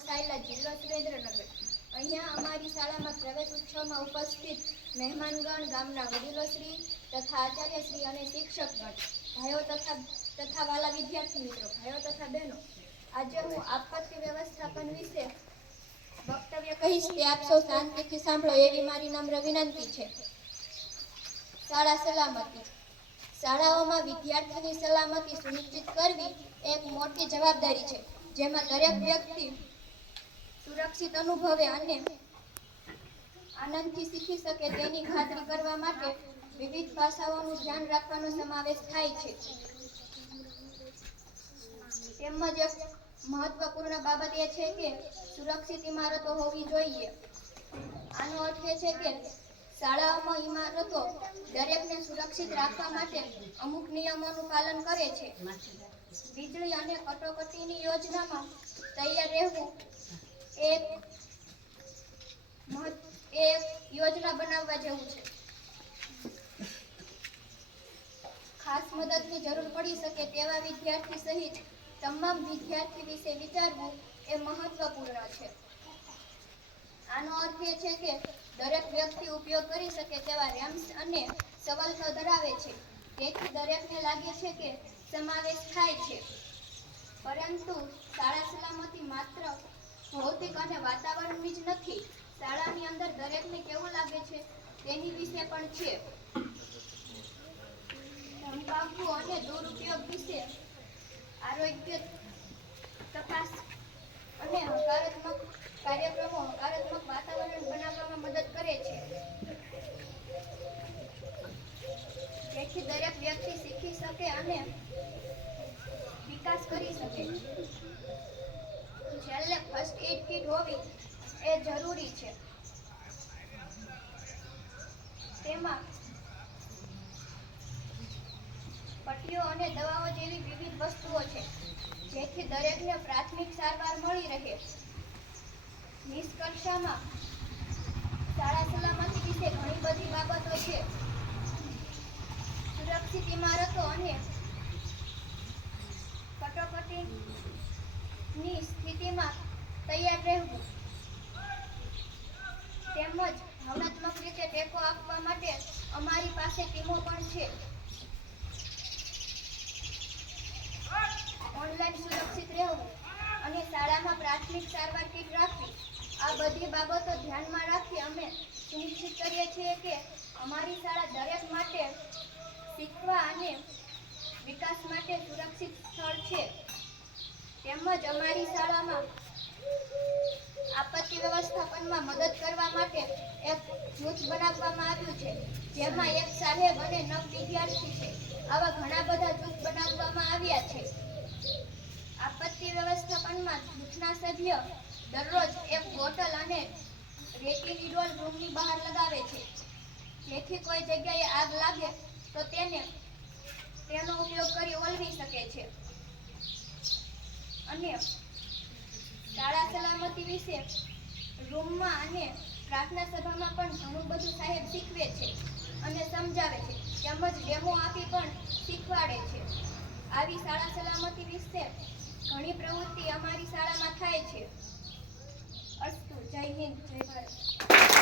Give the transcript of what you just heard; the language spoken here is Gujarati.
સાયલા જિલ્લો સુરેન્દ્રનગર અહીંયા અમારી શાળામાં પ્રવેશ ઉત્સવમાં ઉપસ્થિત મહેમાનગણ ગામના વડીલોશ્રી તથા આચાર્યશ્રી અને શિક્ષકગણ ભાઈઓ તથા તથા વાલા વિદ્યાર્થી મિત્રો ભાઈઓ તથા બહેનો આજે હું આપત્તિ વ્યવસ્થાપન વિશે વક્તવ્ય કહીશ તે આપ સૌ શાંતિથી સાંભળો એવી મારી નમ્ર વિનંતી છે શાળા સલામતી શાળાઓમાં વિદ્યાર્થીની સલામતી સુનિશ્ચિત કરવી એક મોટી જવાબદારી છે, જેમાં દરેક વ્યક્તિ સુરક્ષિત અનુભવે અને આનંદથી શીખી શકે તેની ખાતરી કરવા માટે વિવિધ પાસાઓનું ધ્યાન રાખવાનો સમાવેશ થાય છે. તેમજ એક મહત્વપૂર્ણ બાબત એ છે કે સુરક્ષિત ઇમારતો હોવી જોઈએ. આનો અર્થ એ છે કે શાળાઓમાં ઇમારતો દરેકને સુરક્ષિત રાખવા માટે અમુક નિયમોનું પાલન કરે છે. વીજળી અને કટોકટીની યોજનામાં તૈયાર રહેવું એક એક યોજના બનાવવા જેવું છે. ખાસ મદદની જરૂર પડી શકે તેવા વિદ્યાર્થી સહિત તમામ વિદ્યાર્થી વિશે વિચારવું એ મહત્વપૂર્ણ છે. આનો અર્થ એ છે કે દરેક વ્યક્તિ ઉપયોગ કરી શકે તેવા રેમ્સ અને સવલતો ધરાવે છે. તેથી દરેકને લાગે છે કે સમાવેશ થાય છે. પરંતુ શાળા સલામતી માત્ર ભૌતિક અને વાતાવરણની જ નથી. શાળાની અંદર દરેકને કેવું લાગે છે? તેની વિશે પણ છે. ધમકાવવું અને દુરુપયોગ વિશે આરોગ્ય તપાસ અને હકારાત્મક કાર્યક્રમો હકારાત્મક વાતાવરણ બનાવવામાં મદદ કરે છે. જેથી દરેક વ્યક્તિ શીખી શકે અને વિકાસ કરી શકે. છેલ્લે ફર્સ્ટ એડ કિટ હોવી એ જરૂરી છે. તેમાં પટ્ટીઓ અને દવાઓ જેવી વિવિધ વસ્તુઓ છે, જેથી દરેકને પ્રાથમિક સારવાર મળી રહે. નિષ્કર્ષામાં, શાળા સલામતી વિશે ઘણી બધી બાબતો છે. સુરક્ષિત ઇમારતો અને કટોકટીની સ્થિતિમાં તૈયાર રહેવું તેમજ ભાવનાત્મક રીતે ટેકો આપવા માટે અમારી પાસે ટીમો પણ છે. ઓનલાઈન સુરક્ષિત રહેવું અને શાળામાં પ્રાથમિક સારવાર કીટ રાખવી, આ બધી બાબતો ધ્યાનમાં રાખી અમે સુનિશ્ચિત કરીએ છીએ કે અમારી શાળા દરેક માટે શીખવા અને વિકાસ માટે સુરક્ષિત સ્થળ છે. તેમજ અમારી શાળામાં આપત્તિ વ્યવસ્થાપનમાં મદદ કરવા માટે એક જૂથ બનાવવામાં આવ્યું છે. જેમાં એક સાહેબ અને નવ વિદ્યાર્થી છે. આવા ઘણા બધા જૂથ બનાવવામાં આવ્યા છે. આપત્તિ વ્યવસ્થાપનમાં જૂથના સભ્ય દરરોજ એક બોટલ અને રેતીની ડોલ રૂમની બહાર લગાવે છે. જેથી કોઈ જગ્યાએ આગ લાગે તો તેને, તેનો ઉપયોગ કરી ઓલવી શકે છે. અને શાળા સલામતી વિશે રૂમમાં અને પ્રાર્થના સભામાં પણ ઘણું બધું સાહેબ શીખવે છે. અને સમજાવે છે. તેમજ ડેમો આપી પણ શીખવાડે છે. આવી શાળા સલામતી વિશે ઘણી પ્રવૃત્તિ અમારી શાળામાં થાય છે. અસ્તુ. જય હિન્દ. જય ભારત.